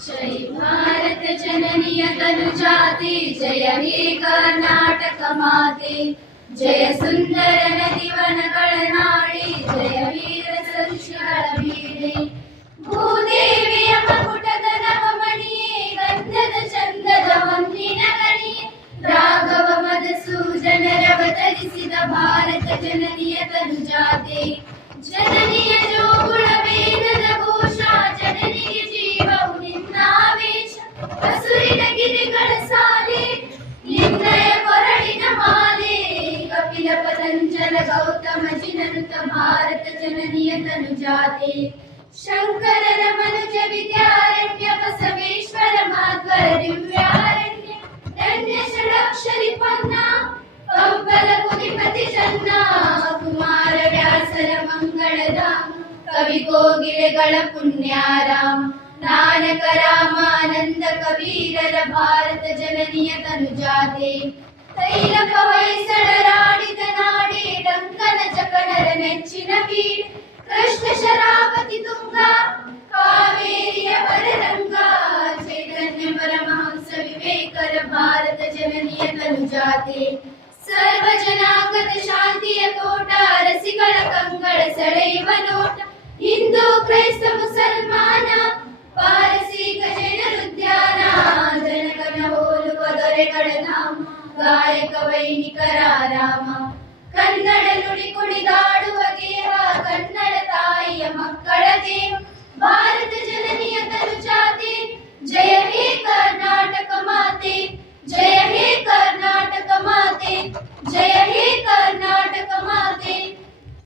जय भारत जननीय तनुजाते, जय हे कर्नाटक माते, जय सुंदर नदिवनಗಳ ನಾಡಿ, ಜಯ ವೀರ ಸಂಶಗಳ ಬೀಡೆ. ಭೂದೇವಿಯ ಮಕುಟದ ನವಮಣಿಯೇ, ಗಂಧದ ಚಂದದ ಹೊನ್ನಿನ ಗಣಿಯೇ, ರಾಘವ ಮಧುಸೂದನರವತರಿಸಿದ ಭಾರತ ಜನನಿಯ ತನುಜಾತೆ. ಜನನಿಯ ಜೋಗುಳ ವೇದದ ಘೋಷ, ಜನನಿಗೆ ಜೀವವು ನಿನ್ನಾವೇಶ. ಹಸುರಿನ ಗಿರಿಗಳ ಸಾಲೆ, ನಿನ್ನಯ ಕೊರಳಿನ ಮಾಲೆ. ಕಪಿಲ ಪತಂಜಲ ಗೌತಮ ಜಿನನುತ ಭಾರತ ಜನನಿಯ ತನುಜಾತೆ. ಶಂಕರರ ಮನುಜ ವಿದ್ಯಾರಣ್ಯ, ಬಸವೇಶ್ವರ ಮಾಧ್ವರ ದಿವ್ಯಾರಣ್ಯ, ಧನ್ಯ ಷಡಕ್ಷರಿ ಪನ್ನ, ಪಂಪಲ ಕುಲಿಪತಿ ಚನ್ನ. ಕುಮಾರ ವ್ಯಾಸರ ಮಂಗಳಧಾಮ, ಕವಿ ಕೋಗಿಲೆಗಳ ಪುಣ್ಯಾರಾಮ. ನಾನಕ ರಾಮಾನಂದ ಕಬೀರರ ಭಾರತ ಜನನಿಯ ತನುಜಾತೆ. ತೈಲಕ ಹೊಯ್ಸಳರಾಡಿದ ನಾಡೆ, ಡಂಕನ ಜಕಣರ ನೆಚ್ಚಿನ ಬೀಡು. ಕೃಷ್ಣ ಶರಾವತಿ ತುಂಗ, ಕಾವೇರಿಯ ವರರಂಗ. ಚೈತನ್ಯ ಪರಮಹಂಸ ವಿವೇಕರ ಭಾರತ ಜನನಿಯ ತನುಜಾತೆ. ಸರ್ವ ಜನಾಂಗದ ಶಾಂತಿಯ ತೋಟ, ರಸಿಗಳ ಕಂಗಳ ಸೆಳೆಯುವ ನೋಟ. ಹಿಂದೂ ಕ್ರೈಸ್ತ ಮುಸಲ್ಮಾನ, ಪಾರಸೀಕ ಜನರುದ್ಯಾನ. ಜನಕನ ಹೋಲುವ ದೊರೆಗಳ ನಾಮ, ಗಾಯಕ ವೈಣಿಕರ ರಾಮ. ಕನ್ನಡ ನುಡಿ ಕುಣಿದಾಡುವ